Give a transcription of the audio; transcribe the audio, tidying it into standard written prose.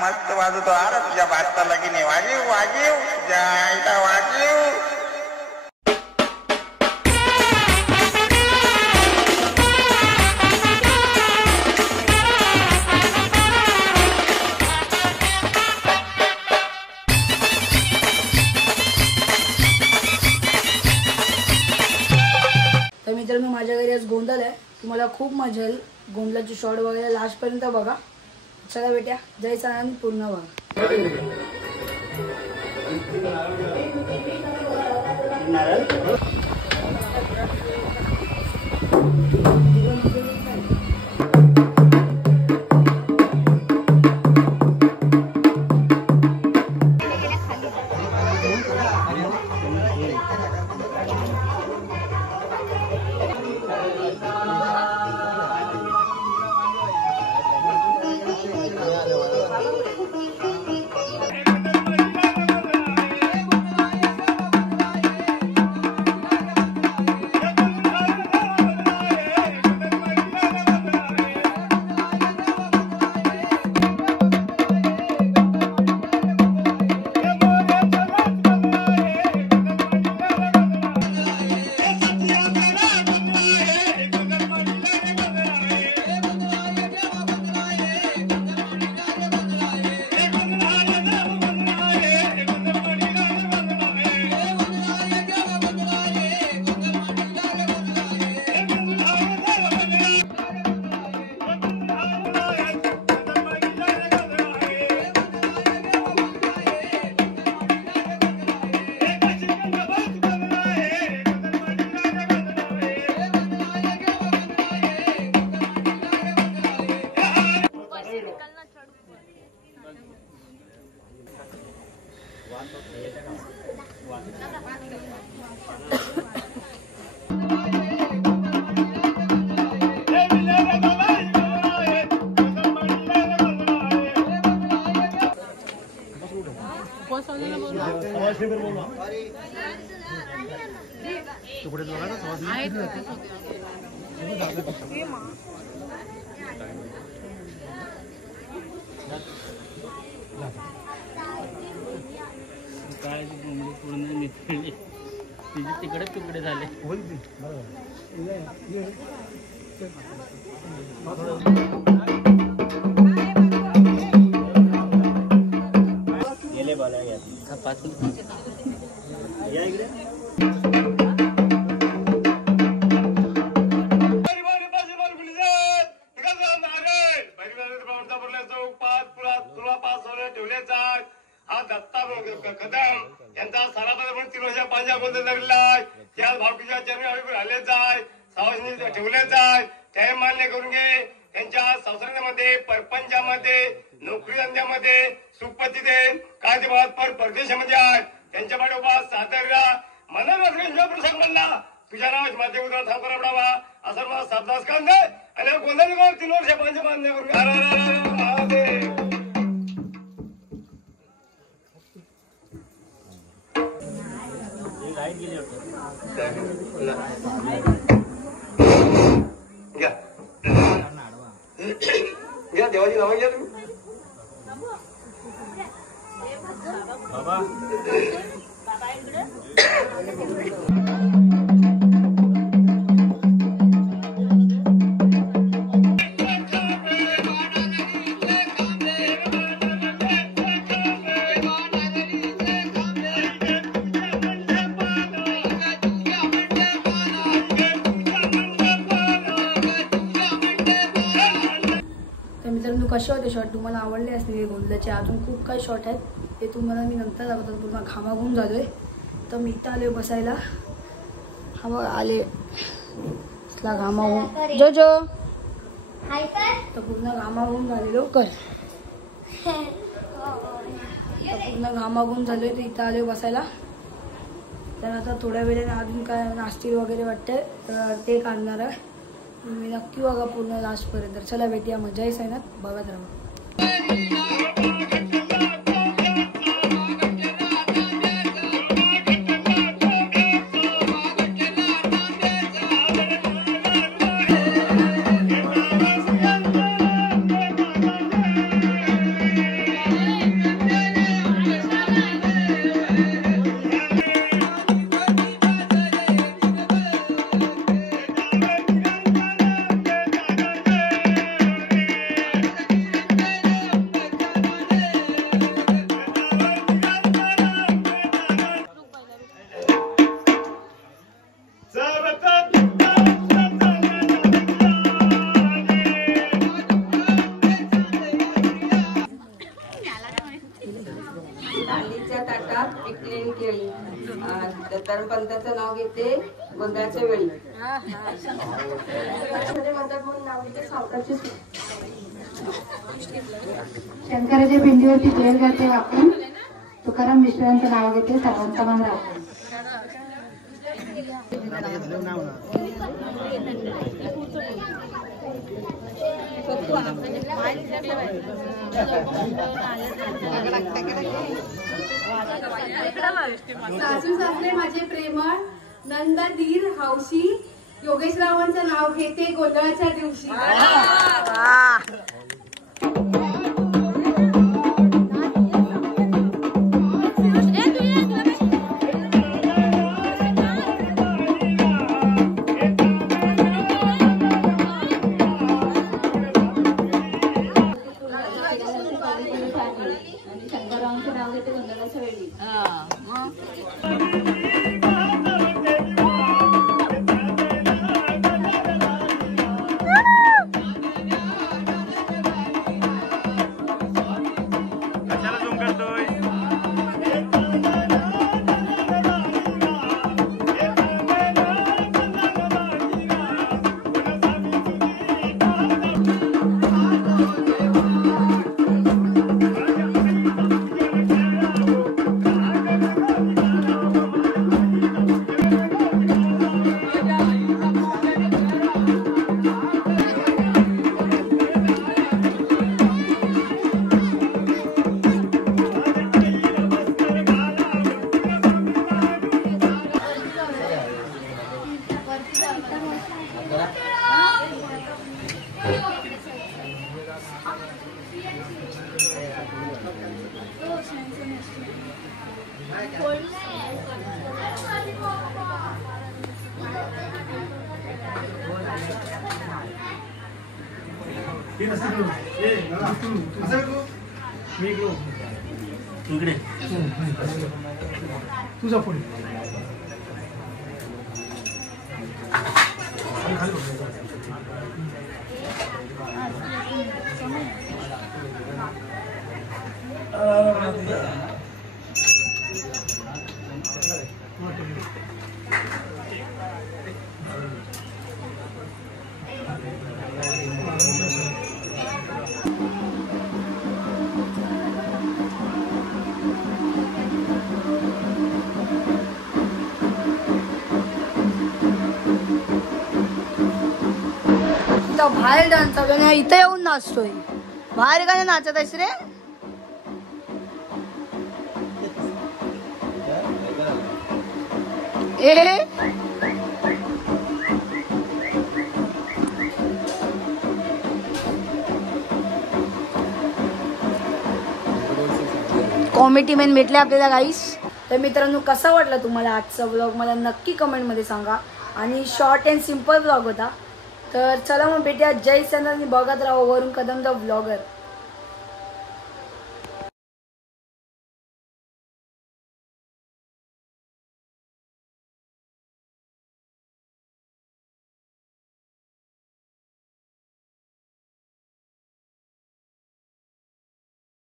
मस्त वाजवतो अरे तुझ्या भाताला की नाही वाजीव वाजीव जायला वाजीव. तर मित्रांनो माझ्या घरी आज गोंधळ आहे. तुम्हाला खूप मजा येईल. गोंधळाची शॉट वगैरे लास्टपर्यंत बघा. चला बेट्या जायचं आणि पूर्ण बघा. तिकडे तुकडे झाले. गेले बाला या 5 या इकडे हा दत्ता कदम यांचा सराफा 3 वर्षा 5 गोंधळ लागलाय. त्या भावकीच्या चरणी अभिप्राय आले जाय सावसनी ठेवले जाय. ते मान्य करून घे. त्यांच्या संसारामध्ये परपंचामध्ये नोकरी धंद्यामध्ये सुखपती दे काय ते पर परदेशामध्ये आहे. त्यांच्या पाठोपाठ सादर मनोरंजन प्रसंग म्हणला तुझ्या नावाची माझे उद्या थांब करावा असं मला साबदास काम दे आणि गोंधळ 3 वर्षा 5 मान्य करून लाईट गेली होती. घ्या देवाची नावं घ्या तुम्ही बाबा. कसे होते शॉट तुम्हाला आवडले असतील. गोंधळाचे अजून खूप काही शॉट आहेत ते तुम्हाला मी नंतर दाखवतो. पूर्ण घामाघूम झालोय तर मी इथं आलोय बसायला. हा बघ आले घामाघूम जो जो तर पूर्ण घामाघूम झालेलो कर तर पूर्ण घामाघूम झालोय तर इथं आलोय बसायला. तर आता थोड्या वेळाने अजून काय नाश्ते वगैरे वाटतंय तर ते काढणार आहे मी. नक्की बघा पूर्ण लास्टपर्यंत. चला भेटूया मजा आहे ना बघत राहा. कारण पंताचं नाव घेते गोंधळाच्या वेळी म्हणतात म्हणून नाव घेते सावकाशची. शंकराच्या भिंतीवरती जेल करते वापरून तुकाराम मिश्रांचं नाव घेते सर्वांचा मान राखून. सासू सासरे माझे प्रेमळ नंदा धीर हौशी योगेशरावांचं नाव घेते गोंधळाच्या दिवशी. शंकररावांचं नाव घेते गोंधळाच्या वेळी. तुझा पुढे बाहेर डान्स चालू इथे येऊन नाचतोय. बाहेर का नाचत आहेस रे? कॉमेडी मॅन भेटले आपल्याला गाईस. तर मित्रांनो कसा वाटला तुम्हाला आजचा व्लॉग मला नक्की कमेंटमध्ये सांगा. आणि शॉर्ट अँड सिम्पल व्लॉग होता. तर चला मग भेटूया. जय सनातनी. बघत राहा वरून कदम द व्लॉगर.